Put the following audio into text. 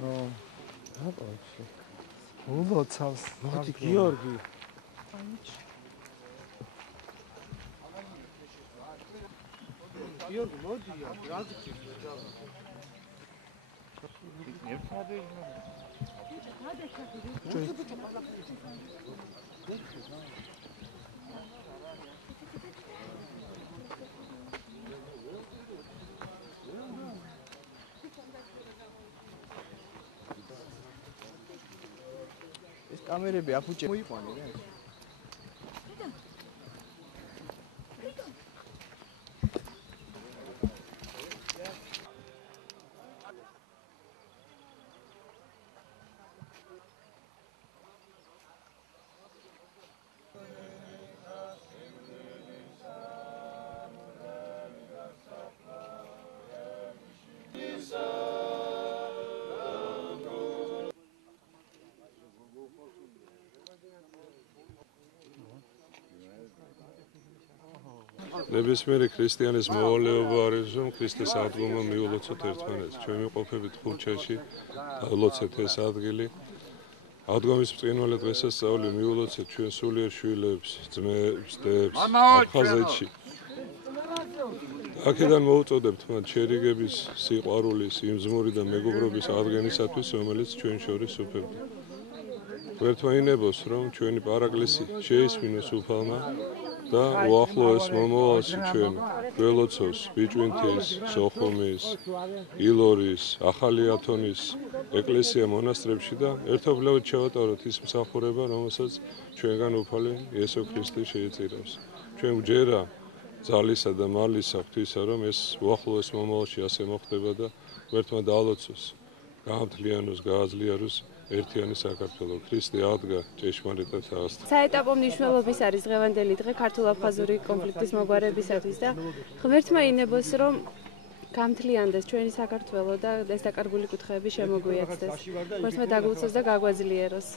რატო? ულოცავს. მოდი გიორგი. გიორგი მოდი, რა გიქცევ? ეს კამერები აფუჭე მოიყვანე რა. ნებისმიერი ქრისტიანის მოვალეობა არის, რომ ქრისტეს ადგილმა მიულოცოთ ერთმანეთს. ჩვენ ვიმყოფებით ხურჩაში, დავლოცეთ ეს ადგილი. აღდგომის ბრწყინვალე დღესასწაული მიულოცეთ ჩვენ სულიერ შვილებს, ძმებს, დებს, აფხაზეთში. აქედან მოუწოდებთ მათ შერიგების, სიყვარულის, იმზმური და მეგობრობის აღდგენისათვის, რომელიც ჩვენ შორის უფებდა. ღმერთმა ინებოს, რომ ჩვენი პარაკლისი შეისმინოს უფალმა და უახლოეს მომავალში ჩვენ გველოცოს ბიჭვინთის, სოხუმის, ილორის, ახალი ათონის ეკლესია მონასტრებში და ერთობლივად ჩავატაროთ ის მსახურება, რომელსაც ჩვენგან უფალი იესო ქრისტე შეეწირავს. ჩვენ ვჯერა ძალისა და მალისა ღვთისა, რომ ეს უახლოეს მომავალში ასე მოხდება და ღმერთმა დაალოცოს, გაამთლიანოს, გააძლიეროს ერთიანი საქართველო. ქრისტე აღდგა ჭეშმარიტად აასწრო. საეტაპო მნიშვნელობის არის დღევანდელი დღე ქართულ-აფხაზური კონფლიქტის მოგვარებისათვის და ღმერთმა ინებოს, რომ გამთლიანდეს ჩვენი საქართველო და ეს დაკარგული კუთხეები შემოგვიაცდეს. ღმერთმა დაგვუცოს და გაგვაძლიეროს.